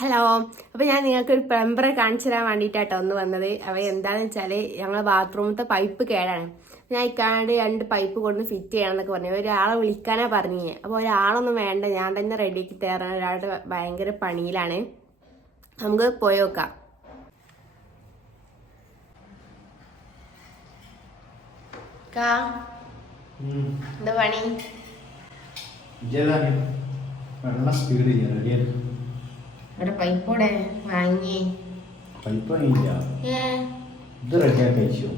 Hello അപ്പൊ ഞാൻ നിങ്ങൾക്ക് ഒരു പ്ലംബറെ കാണിച്ചു തരാൻ വേണ്ടിയിട്ടാട്ടോ ഒന്ന് വന്നത്. അവ എന്താണെന്ന് വെച്ചാൽ ഞങ്ങളെ ബാത്റൂമത്തെ പൈപ്പ് കേടാണ്. ഞാൻ ഇക്കാണ്ട് രണ്ട് പൈപ്പ് കൊണ്ട് ഫിറ്റ് ചെയ്യണം എന്നൊക്കെ പറഞ്ഞു ഒരാളെ വിളിക്കാനാ പറഞ്ഞു അപ്പൊ ഒരാളൊന്നും വേണ്ട. ഞാൻ തന്നെ റെഡിയാക്കി തരാൻ ഒരാളുടെ ഭയങ്കര പണിയിലാണ്. നമുക്ക് പോയി നോക്കാം. കാ. എന്താ പണി? ഇജ്ജേതാണ് വെള്ളം സ്പീഡ് ചെയ്യാൻ റെഡിയാണ് ഇവിടെ പൈപ്പോടെ വാങ്ങി. പൈപ്പ് വാങ്ങിയില്ല ഇത് റെഡിയാക്കി അയച്ചു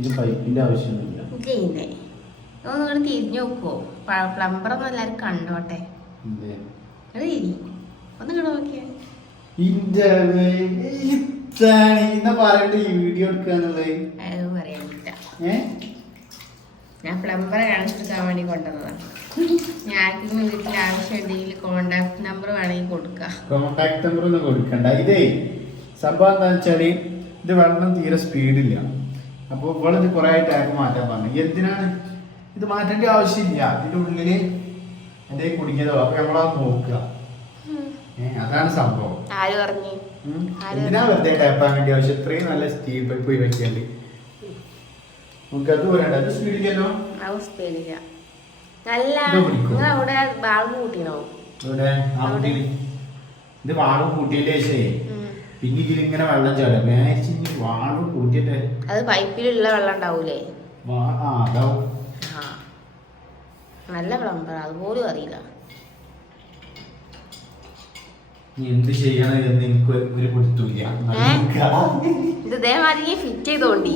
ഇത് പൈപ്പിന്റെ ആവശ്യമൊന്നുമില്ല. ചെയ്യുന്നേ ഒന്ന് നിങ്ങൾ തിരിഞ്ഞു നോക്കുവോ പ്ലംബർ ഒന്നും എല്ലാവരും കണ്ടോട്ടെ. ഒന്ന് ഇങ്ങോട്ട് നോക്കിയേ. ഇതാണ് ഇന്ന് പറയണ്ട ഈ വീഡിയോ എടുക്കാന്നുള്ളത്. അത് പറയാൻ പറ്റില്ല ഏ? ഞാൻ പ്ലംബറെ കാണിച്ചെടുക്കാൻ വേണ്ടി കൊണ്ടുവന്നതാണ് ഞാൻ വീട്ടിൽ ആവശ്യം ഉണ്ടെങ്കിൽ കോണ്ടാക്ട് നമ്പർ വേണമെങ്കിൽ കൊടുക്കാം. കോണ്ടാക്ട് നമ്പർ ഒന്നും കൊടുക്കണ്ട. ഇതേ സംഭവം എന്താ വെച്ചാൽ ഇത് വെള്ളം തീരെ സ്പീഡില്ല അപ്പോൾ ഇവിടെ ഇത് കുറെ ടാപ്പ് മാറ്റാൻ പറഞ്ഞു. എന്തിനാണ്? ഇത് മാറ്റേണ്ട ആവശ്യമില്ല. ഇതിന്റെ ഉള്ളിൽ എന്റെ കുടുങ്ങിയതോ? അപ്പൊ നമ്മളത് നോക്കുക. അതാണ് സംഭവം. ആര് പറഞ്ഞു? എന്തിനാ വെറുതെ ടാപ്പാൻ വേണ്ടി ആവശ്യം? ഇത്രയും നല്ല സ്റ്റീൽ പൈപ്പ് പോയി വെക്കണ്ട് നമുക്ക് അത് പോരണ്ട അത് സ്പീഡിക്കല്ലോ നല്ല? നിങ്ങൾ അവിടെ ബാൾബ് കൂട്ടിനോ ഇവിടെ ആ അവിടെ. ഇത് കൂട്ടിയില്ലേ ശരി ഉം. പിന്നെ ഇതിലിങ്ങനെ വെള്ളം ചാടും. മേടിച്ച് ഇനി വാൾ കൂട്ടിയിട്ട് അത് പൈപ്പിലുള്ള വെള്ളം ഉണ്ടാവൂലേ? ആ അതാവും. നല്ല പ്ലംബർ അതുപോലും അറിയില്ല. എന്ത് ചെയ്യണം എന്ന് എനിക്ക് ഒരു പിടുത്തില്ല? ഇത് ഇതേമാതിരി ഫിറ്റ് ചെയ്തോണ്ടി.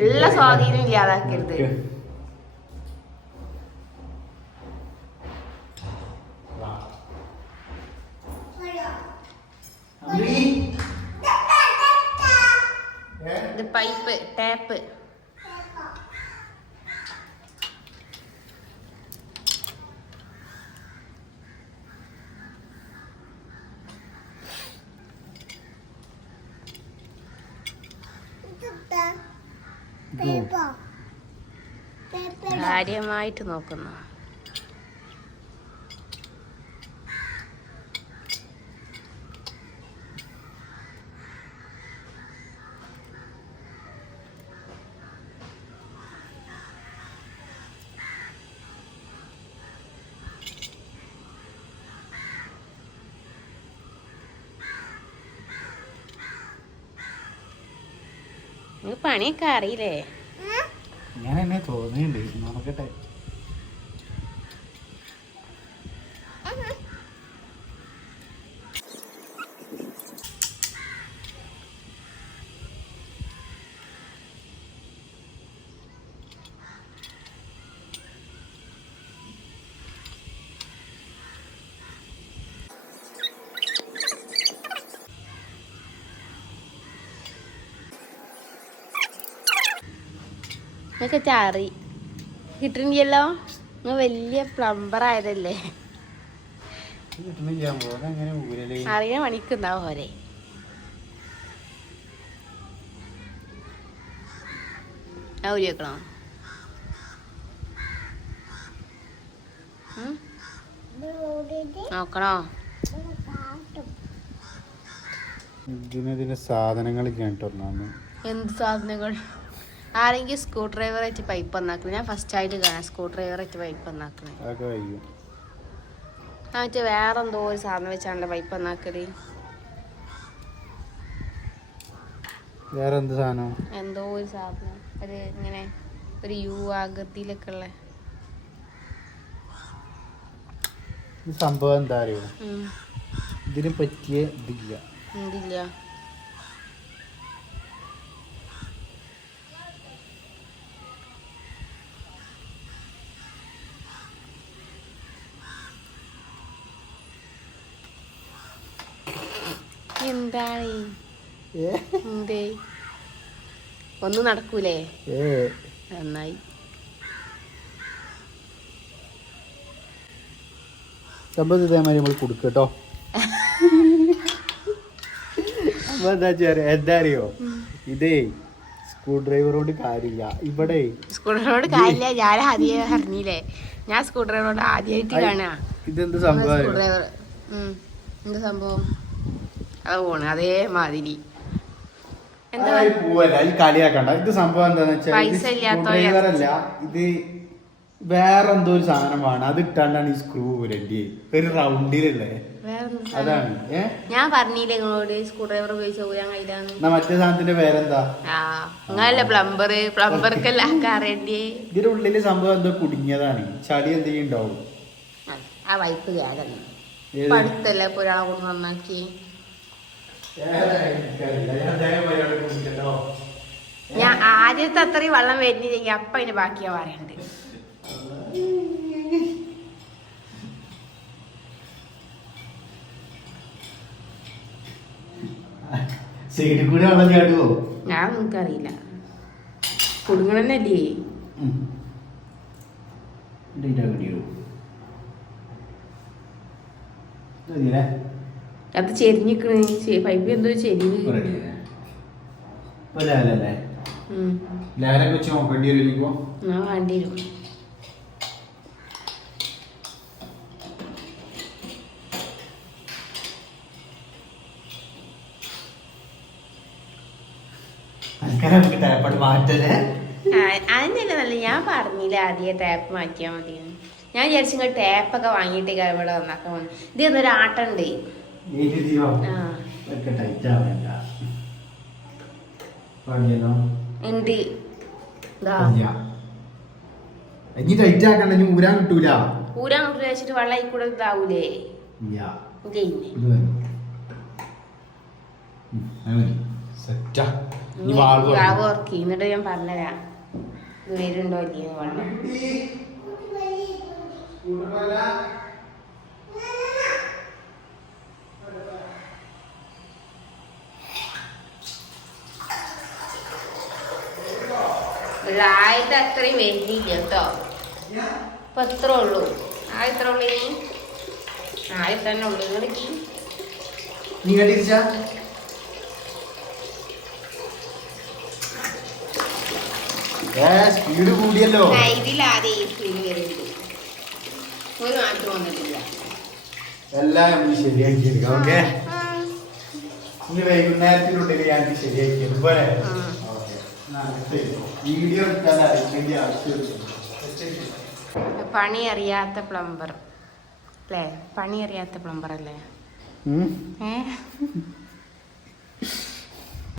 ഉള്ള സ്വാധീനം ഇല്ലാതാക്കരുത്. ഇത് പൈപ്പ് ടാപ്പ്. കാര്യമായിട്ട് നോക്കുന്നു. നിങ്ങൾക്ക് പണിയൊക്കെ അറിയില്ലേ? ഞാൻ എന്നെ തോന്നിയുണ്ട്. നോക്കട്ടെ. നിങ്ങൾക്ക് ചാറി. കിട്ടണില്ലല്ലോ നിങ്ങൾ വലിയ പ്ലംബർ ആയതല്ലേ? അറിയാൻ പോരെ ആ ഊരി വെക്കണോ? നോക്കണോ? സാധനങ്ങളൊക്കെ കേട്ടോന്നു എന്ത് സാധനങ്ങൾ? ആരെങ്കിലും സ്ക്രൂ ഡ്രൈവർ ആയിട്ട് പൈപ്പ് വന്നാക്കണം. ഞാൻ ഫസ്റ്റ് ആയിട്ട് കാണാം സ്ക്രൂ ഡ്രൈവർ ആയിട്ട് പൈപ്പ് ആ മറ്റേ വേറെ എന്തോ ഒരു സാധനം വെച്ചാണല്ലോ പൈപ്പ് വന്നാക്കൽ. വേറെ എന്ത് സാധനം? എന്തോ ഒരു സാധനം. ഒരു ഇങ്ങനെ ഒരു യു ആകൃതിയിലൊക്കെ ഉള്ള. സംഭവം എന്താ അറിയോ. ഇതിന് പറ്റിയ ഇതില്ല. എന്തില്ല? എന്താണ്? എന്തേ? ഒന്നും നടക്കൂലേ? നന്നായി. സംഭവം ഇതേമാതിരി നമ്മൾ കൊടുക്കും കേട്ടോ. അപ്പൊ എന്താ വെച്ചാ എന്താ അറിയോ? ഇതേ സ്ക്രൂ ഡ്രൈവറോട് കാര്യമില്ല. ഇവിടെ സ്കൂട്ടറിനോട് കാര്യമില്ല. ഞാൻ ആദ്യം അറിഞ്ഞില്ലേ? ഞാൻ സ്കൂട്ടറിനോട് ആദ്യമായിട്ട് കാണാ ഇതെന്ത് സംഭവം? സ്ക്രൂ? ഡ്രൈവർ എന്താ സംഭവം? അത് പോണ് അതേമാതിരി കളിയാക്കണ്ട. ഇത് സംഭവം എന്താന്ന് വെച്ചാൽ ഇത് വേറെ എന്തോ ഒരു സാധനമാണ് അത് ഇട്ടാണ്ടാണ് ഈ സ്ക്രൂ വരണ്ടി ഒരു റൗണ്ടിലല്ലേ? വേറെന്താ അതാണ്. ഞാൻ പറഞ്ഞില്ലേ നിങ്ങളോട് സ്ക്രൂ ഡ്രൈവർ ഉപയോഗിച്ച് കഴിയില്ലാന്ന് മറ്റേ സാധനത്തിന്റെ പേരെന്താ? ആ നിങ്ങളല്ലേ പ്ലംബർ പ്ലംബർക്കല്ല കറണ്ടി ഇതിന്റെ ഉള്ളിൽ സംഭവം എന്തോ കുടുങ്ങിയതാണ്. ചളി എന്തെങ്കിലും ഉണ്ടാവും ആ വൈപ്പ് കേടന്നു. ഏത്? പഠിത്തല്ലേ ഒരാളെ കൊണ്ട് നന്നാക്കി ഞാൻ ആദ്യത്തെ അത്രയും വെള്ളം വരുന്നില്ലെങ്കിൽ അപ്പ അതിന് ബാക്കിയാ പറയണ്ട് സൈഡിൽ കൂടെ വെള്ളം ചാടുവോ? ഞാൻ നിനക്കറിയില്ല കുടുങ്ങണന്നല്ലേ? അത് ചെരിഞ്ഞിക്കണ്. പൈപ്പ് എന്തോ ചെരിവ്. വേണ്ടി വരും. അതിനല്ല ഞാൻ പറഞ്ഞില്ല ആദ്യം ടാപ്പ് മാറ്റിയാൽ മതി ഞാൻ വിചാരിച്ചു ടാപ്പ് ടാപ്പൊക്കെ വാങ്ങിയിട്ട് ഇവിടെ നന്നാക്കാൻ വന്നു ഇത് എന്നൊരു ആട്ടുണ്ട് ഇല്ല. ഇനി ടൈറ്റ് ആക്കണ്ട ഇനി ഊരാൻ കിട്ടൂല. ഊരാൻ കിട്ടൂല വെച്ചിട്ട് വെള്ളം കൂടെ ഇതാവൂലേ? എന്നിട്ട് ഞാൻ പറഞ്ഞുതരാ ഇത് വരുന്നുണ്ടോ ഇല്ലേ. വെള്ളം ആദ്യത്തെ അത്രയും വരുന്നില്ല കേട്ടോ. ഇപ്പൊ എത്ര ഉള്ളൂ. ആദ്യത്ര ഉള്ളൂ ഇനി. ആദ്യത്തെ തന്നെ ഉള്ളൂ. ഇങ്ങോട്ടേക്ക് സ്പീഡ് കൂടിയല്ലോ. ഇതിലാദ്യം ഈ സ്പീഡ് വരുന്നുണ്ട് ഒരു മാറ്റം വന്നിട്ടില്ല. എല്ലാം നമ്മൾ ശരിയാക്കി എടുക്കാം ഓക്കെ. ഇനി വൈകുന്നേരത്തിനുള്ളിൽ ഞാൻ ശരിയാക്കി പോലെ. വീഡിയോ എടുക്കാൻ അറിയിക്കേണ്ട ആവശ്യമില്ല പണി അറിയാത്ത പ്ലംബർ. അല്ലേ? പണി അറിയാത്ത പ്ലംബർ അല്ലേ. ഏ?